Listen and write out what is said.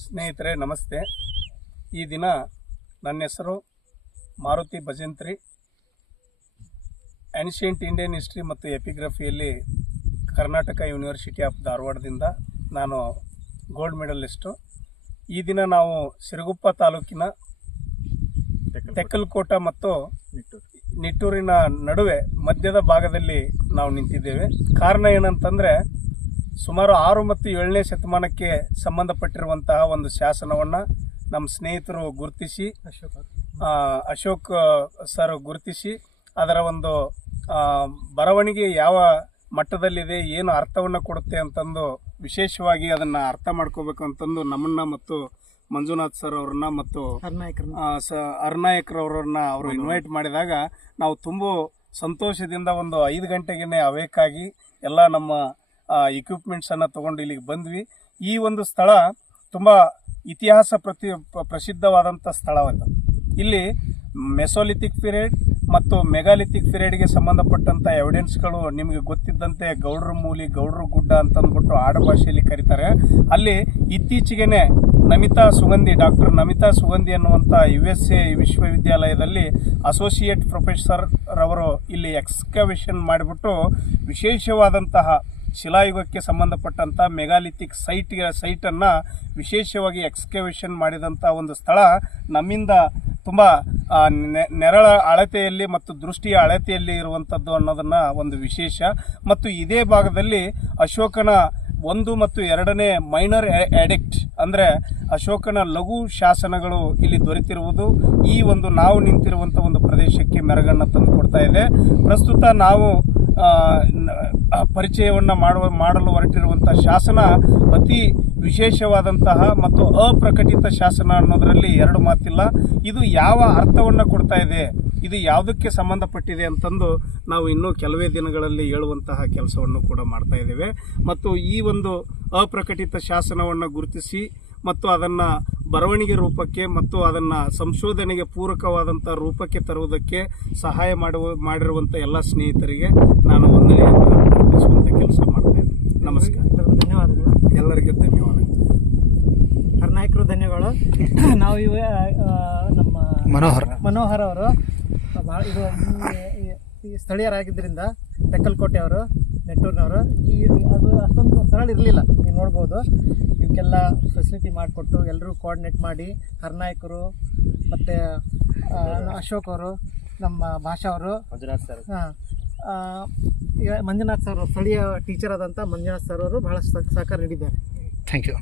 ಸ್ನೇಹಿತರೆ ನಮಸ್ತೆ. ಈ ದಿನ ನನ್ನ ಹೆಸರು Maruti Bhajantri. Ancient Indian history ಮತ್ತು ಎಪಿಗ್ರಫಿಯಲ್ಲಿ ಕರ್ನಾಟಕ ಯೂನಿವರ್ಸಿಟಿ ಆಫ್ ಧಾರವಾಡದಿಂದ ನಾನು ಗೋಲ್ಡ್ ಮೆಡಲಿಸ್ಟು. ಈ ದಿನ ನಾವು ಸಿರುಗುಪ್ಪ ತಾಲೂಕಿನ ತೆಕ್ಕಲಕೋಟ ಮತ್ತು ನಿಟ್ಟೂರಿನ ನಡುವೆ ಮಧ್ಯದ ಭಾಗದಲ್ಲಿ ನಾವು ನಿಂತಿದ್ದೇವೆ. ಕಾರಣ ಏನಂತಂದರೆ, ಸುಮಾರು 6 ಮತ್ತು 7ನೇ ಶತಮಾನಕ್ಕೆ ಸಂಬಂಧಪಟ್ಟಿರುವಂತಹ ಒಂದು ಶಾಸನವನ್ನು ನಮ್ಮ ಸ್ನೇಹಿತರು ಗುರುತಿಸಿ, ಅಶೋಕ್ ಸರ್ ಗುರುತಿಸಿ, ಅದರ ಒಂದು ಬರವಣಿಗೆ ಯಾವ ಮಟ್ಟದಲ್ಲಿದೆ, ಏನು ಅರ್ಥವನ್ನು ಕೊಡುತ್ತೆ ಅಂತಂದು ವಿಶೇಷವಾಗಿ ಅದನ್ನು ಅರ್ಥ ಮಾಡ್ಕೋಬೇಕು ಅಂತಂದು ನಮ್ಮನ್ನು ಮತ್ತು ಮಂಜುನಾಥ್ ಸರ್ ಅವ್ರನ್ನ ಮತ್ತು ಅರ್ನಾಯಕ್ರವ್ರನ್ನ ಅವರು ಇನ್ವೈಟ್ ಮಾಡಿದಾಗ ನಾವು ತುಂಬ ಸಂತೋಷದಿಂದ ಒಂದು 5 ಗಂಟೆಗೆ ಅವೇಕಾಗಿ ಎಲ್ಲ ನಮ್ಮ ಇಕ್ವಿಪ್ಮೆಂಟ್ಸನ್ನು ತೊಗೊಂಡು ಇಲ್ಲಿಗೆ ಬಂದ್ವಿ. ಈ ಒಂದು ಸ್ಥಳ ತುಂಬ ಇತಿಹಾಸ ಪ್ರಸಿದ್ಧವಾದಂಥ ಸ್ಥಳವಾಯಿತು. ಇಲ್ಲಿ ಮೆಸೋಲಿಥಿಕ್ ಪೀರಿಯಡ್ ಮತ್ತು ಮೆಗಾಲಿಥಿಕ್ ಪೀರಿಯಡ್ಗೆ ಸಂಬಂಧಪಟ್ಟಂಥ ಎವಿಡೆನ್ಸ್ಗಳು ನಿಮಗೆ ಗೊತ್ತಿದ್ದಂತೆ ಗೌಡ್ರ ಮೂಲಿ, ಗೌಡ್ರ ಗುಡ್ಡ ಅಂತಂದ್ಬಿಟ್ಟು ಆಡುಭಾಷೆಯಲ್ಲಿ ಕರೀತಾರೆ. ಅಲ್ಲಿ ಇತ್ತೀಚೆಗೆ ಡಾಕ್ಟರ್ ನಮಿತಾ ಸುಗಂಧಿ ಅನ್ನುವಂಥ USA ವಿಶ್ವವಿದ್ಯಾಲಯದಲ್ಲಿ ಅಸೋಸಿಯೇಟ್ ಪ್ರೊಫೆಸರ್ ರವರು ಇಲ್ಲಿ ಎಕ್ಸ್ಕವೇಷನ್ ಮಾಡಿಬಿಟ್ಟು ವಿಶೇಷವಾದಂತಹ ಶಿಲಾಯುಗಕ್ಕೆ ಸಂಬಂಧಪಟ್ಟಂಥ ಮೆಗಾಲಿಥಿಕ್ ಸೈಟನ್ನು ವಿಶೇಷವಾಗಿ ಎಕ್ಸ್ಕವೇಷನ್ ಮಾಡಿದಂಥ ಒಂದು ಸ್ಥಳ ನಮ್ಮಿಂದ ತುಂಬ ನೆರಳ ಅಳತೆಯಲ್ಲಿ ಮತ್ತು ದೃಷ್ಟಿಯ ಅಳತೆಯಲ್ಲಿ ಇರುವಂಥದ್ದು ಅನ್ನೋದನ್ನು ಒಂದು ವಿಶೇಷ. ಮತ್ತು ಇದೇ ಭಾಗದಲ್ಲಿ ಅಶೋಕನ 1 ಮತ್ತು 2ನೇ ಮೈನರ್ ಎಡಿಕ್ಟ್ ಅಂದರೆ ಅಶೋಕನ ಲಘು ಶಾಸನಗಳು ಇಲ್ಲಿ ದೊರೆತಿರುವುದು ಈ ಒಂದು ನಾವು ನಿಂತಿರುವಂಥ ಒಂದು ಪ್ರದೇಶಕ್ಕೆ ಮೆರಗನ್ನು ತಂದು ಕೊಡ್ತಾ ಇದೆ. ಪ್ರಸ್ತುತ ನಾವು ಪರಿಚಯವನ್ನು ಮಾಡಲು ಹೊರಟಿರುವಂಥ ಶಾಸನ ಅತಿ ವಿಶೇಷವಾದಂತಹ ಮತ್ತು ಅಪ್ರಕಟಿತ ಶಾಸನ ಅನ್ನೋದರಲ್ಲಿ 2 ಮಾತಿಲ್ಲ. ಇದು ಯಾವ ಅರ್ಥವನ್ನು ಕೊಡ್ತಾ ಇದೆ, ಇದು ಯಾವುದಕ್ಕೆ ಸಂಬಂಧಪಟ್ಟಿದೆ ಅಂತಂದು ನಾವು ಇನ್ನೂ ಕೆಲವೇ ದಿನಗಳಲ್ಲಿ ಹೇಳುವಂತಹ ಕೆಲಸವನ್ನು ಕೂಡ ಮಾಡ್ತಾ ಇದ್ದೇವೆ. ಮತ್ತು ಈ ಒಂದು ಅಪ್ರಕಟಿತ ಶಾಸನವನ್ನು ಗುರುತಿಸಿ ಮತ್ತು ಅದನ್ನು ಬರವಣಿಗೆ ರೂಪಕ್ಕೆ ಮತ್ತು ಅದನ್ನು ಸಂಶೋಧನೆಗೆ ಪೂರಕವಾದಂಥ ರೂಪಕ್ಕೆ ತರುವುದಕ್ಕೆ ಸಹಾಯ ಮಾಡಿರುವಂಥ ಎಲ್ಲ ಸ್ನೇಹಿತರಿಗೆ ನಾನು ವಂದನೆಯನ್ನು ಅರ್ಪಿಸುವಂಥ ಕೆಲಸ ಮಾಡ್ತಾ ಇದ್ದೀನಿ. ನಮಸ್ಕಾರ. ಧನ್ಯವಾದಗಳು. ಎಲ್ಲರಿಗೂ ಧನ್ಯವಾದಗಳು. ನಾಯಕರು ಧನ್ಯವಾದಗಳು. ನಾವು ನಮ್ಮ ಮನೋಹರ್ ಅವರು ಇದು ಈ ಸ್ಥಳೀಯರಾಗಿದ್ದರಿಂದ ತೆಕ್ಕಲಕೋಟೆ ಅವರು, ನೆಟ್ಟೂರಿನವರು. ಅದು ಅಷ್ಟೊಂದು ಸರಳ ಇರಲಿಲ್ಲ. ನೀವು ನೋಡ್ಬೋದು, ಇವಕ್ಕೆಲ್ಲ ಫೆಸಿಲಿಟಿ ಮಾಡಿಕೊಟ್ಟು ಎಲ್ಲರೂ ಕೋಆರ್ಡಿನೇಟ್ ಮಾಡಿ ಹರ್ನಾಯಕರು ಮತ್ತು ಅಶೋಕ್ ಅವರು, ನಮ್ಮ ಭಾಷಾ ಅವರು, ಈಗ ಮಂಜುನಾಥ್ ಸರ್ ಸ್ಥಳೀಯ ಟೀಚರ್ ಆದಂಥ ಮಂಜುನಾಥ್ ಸರ್ ಅವರು ಬಹಳ ಸಹಕಾರ ನೀಡಿದ್ದಾರೆ. Thank you.